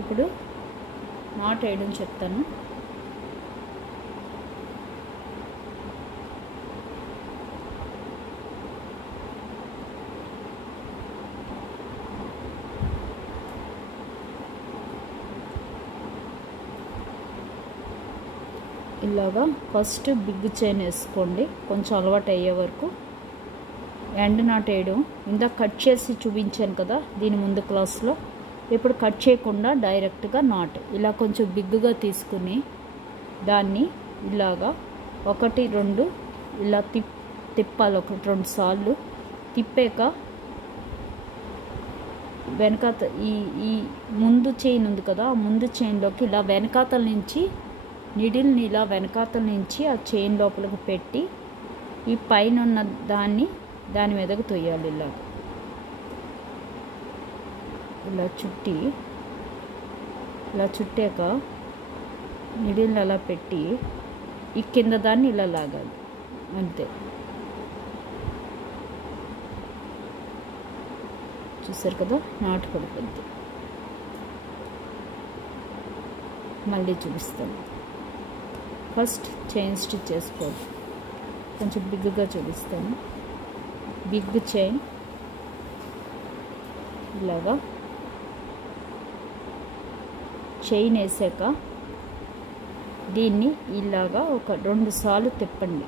ఇప్పుడు నాట్ వేయడం చెప్తాను. ఇలాగా ఫస్ట్ బిగ్ చైన్ వేసుకోండి, కొంచెం అలవాటు అయ్యే వరకు. ఎండ్ నాట్ వేయడం ఇందాక కట్ చేసి చూపించాను కదా దీని ముందు క్లాస్లో. ఇప్పుడు కట్ చేయకుండా డైరెక్ట్గా నాట్ ఇలా కొంచెం బిగ్గా తీసుకుని దాన్ని ఇలాగా 1 2 ఇలా తిప్పాలి. 1 2 సార్లు తిప్పాక వెనకాత ఈ ముందు చైన్ ఉంది కదా, ఆ ముందు చైన్లోకి ఇలా వెనకాతల నుంచి నీడిల్ని ఇలా వెనకాతల నుంచి ఆ చైన్ లోపలికి పెట్టి ఈ పైన ఉన్న దాని మీదకి తొయ్యాలి. ఇలా చుట్టాక నీడిల్ని అలా పెట్టి ఈ కింద దాన్ని ఇలా లాగాలి, అంతే. చూసారు కదా, నాటు పడుతుంది. మళ్ళీ చూపిస్తాను. ఫస్ట్ చైన్ స్టిచ్ చేసుకోవాలి. కొంచెం బిగ్గా చూపిస్తాను. బిగ్ చైన్ ఇలాగా చైన్ వేసాక దీన్ని ఇలాగా 2 సార్లు తిప్పండి.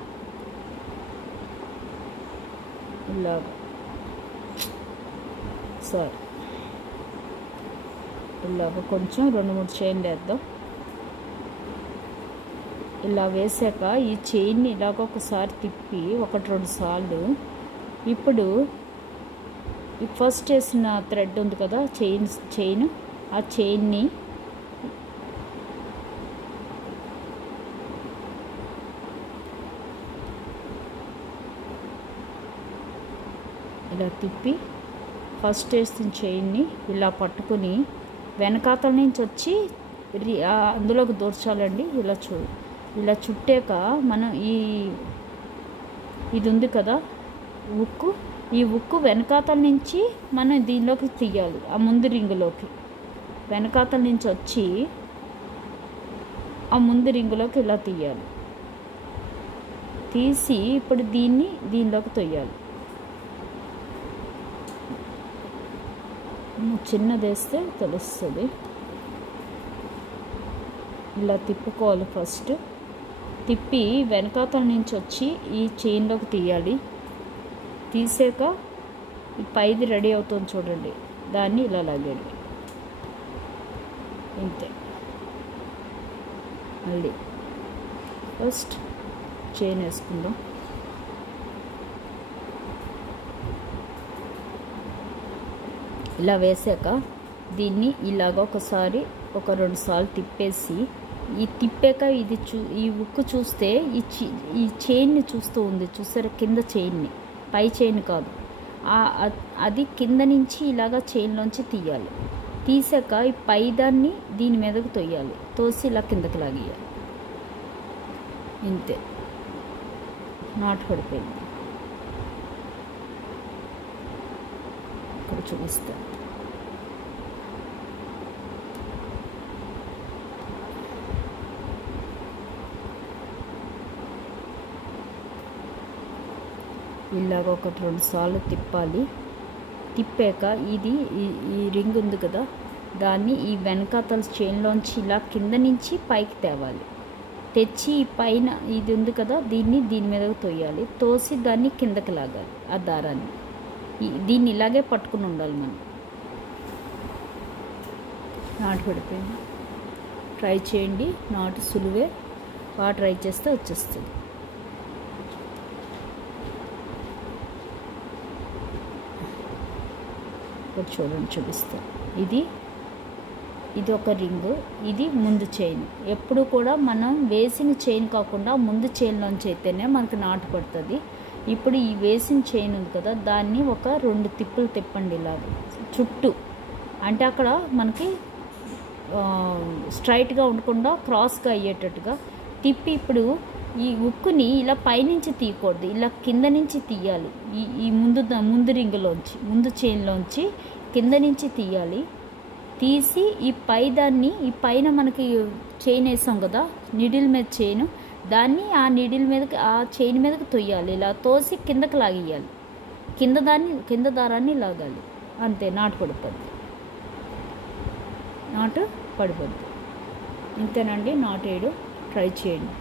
ఇలాగా ఇలాగ కొంచెం 2-3 చైన్లు వేద్దాం. ఇలా వేసాక ఈ చైన్ని ఇలాగ ఒకసారి తిప్పి 1-2 సార్లు. ఇప్పుడు ఈ ఫస్ట్ వేసిన థ్రెడ్ ఉంది కదా, చైన్ ఆ చైన్ని ఇలా తిప్పి ఫస్ట్ వేసిన చైన్ని ఇలా పట్టుకుని వెనకాతల నుంచి వచ్చి అందులోకి దూర్చాలండి. ఇలా చుట్టాక మనం ఇది ఉంది కదా ఉక్కు, ఈ ఉక్కు వెనకాతల నుంచి మనం దీనిలోకి తీయాలి. ఆ ముందు రింగులోకి వెనకాతల నుంచి వచ్చి ఆ ముందు రింగులోకి ఇలా తీయాలి. తీసి ఇప్పుడు దీనిలోకి తొయ్యాలి. చిన్నది వేస్తే తెలుస్తుంది. ఇలా తిప్పుకోవాలి. ఫస్ట్ తిప్పి వెనకాతల నుంచి వచ్చి ఈ చైన్లోకి తీయాలి. తీసాక ఈ పైది రెడీ అవుతుంది చూడండి, దాన్ని ఇలా లాగేది, ఇంతే. మళ్ళీ ఫస్ట్ చైన్ వేసుకుందాం. ఇలా వేసాక దీన్ని ఇలాగ ఒకసారి 1-2 సార్లు తిప్పేసి ఈ తిప్పాక ఈ ఉక్కు చూస్తే ఈ చైన్ని చూస్తూ ఉంది చూసారా, కింద చైన్ని, పై చైన్ కాదు, అది కింద నుంచి ఇలాగా చైన్లోంచి తీయాలి. తీసాక ఈ పై దాన్ని దీని మీదకు తొయ్యాలి. తోసి ఇలా కిందకి లాగేయాలి, ఇంతే. నాటు పడిపోయింది. ఇక్కడ చూపిస్తాను. ఇలాగ 1-2 సార్లు తిప్పాలి. తిప్పాక ఈ రింగ్ ఉంది కదా, దాన్ని ఈ వెనకాతల చైన్లోంచి ఇలా కింద నుంచి పైకి తేవాలి. తెచ్చి ఈ పైన ఇది ఉంది కదా, దీని మీదకి తొయ్యాలి. తోసి దాన్ని కిందకి లాగాలి. ఆ దారాన్ని దీన్ని ఇలాగే పట్టుకుని ఉండాలి మనం. నాటు పడిపోయింది. ట్రై చేయండి, నాటు సులువే, బాగా ట్రై చేస్తే వచ్చేస్తుంది. ఇక్కడ చూడండి, చూపిస్తాను. ఇది ఒక రింగు, ఇది ముందు చైన్. ఎప్పుడు కూడా మనం వేసిన చైన్ కాకుండా ముందు చైన్లోంచి అయితేనే మనకు నాటు పడుతుంది. ఇప్పుడు ఈ వేసిన చైన్ ఉంది కదా, దాన్ని 2 తిప్పులు తిప్పండి ఇలాగ చుట్టూ. అంటే అక్కడ మనకి స్ట్రైట్గా ఉండకుండా క్రాస్గా అయ్యేటట్టుగా తిప్పి ఇప్పుడు ఈ ఉక్కుని ఇలా పైనుంచి తీయకూడదు, ఇలా కింద నుంచి తీయాలి. ఈ ముందు రింగులోంచి, ముందు చైన్లోంచి కింద నుంచి తీయాలి. తీసి ఈ దాన్ని ఈ పైన మనకి చైన్ వేసాం కదా, నీడిల్ మీద చైన్, దాన్ని ఆ నీడిల్ మీదకి ఆ చైన్ మీదకి తొయ్యాలి. ఇలా తోసి కిందకి లాగేయాలి, కింద దారాన్ని లాగాలి. అంతే, నాటు పడిపోద్ది. నాటు పడిపోద్ది. ఇంతేనండి నాటు వేయడం. ట్రై చేయండి.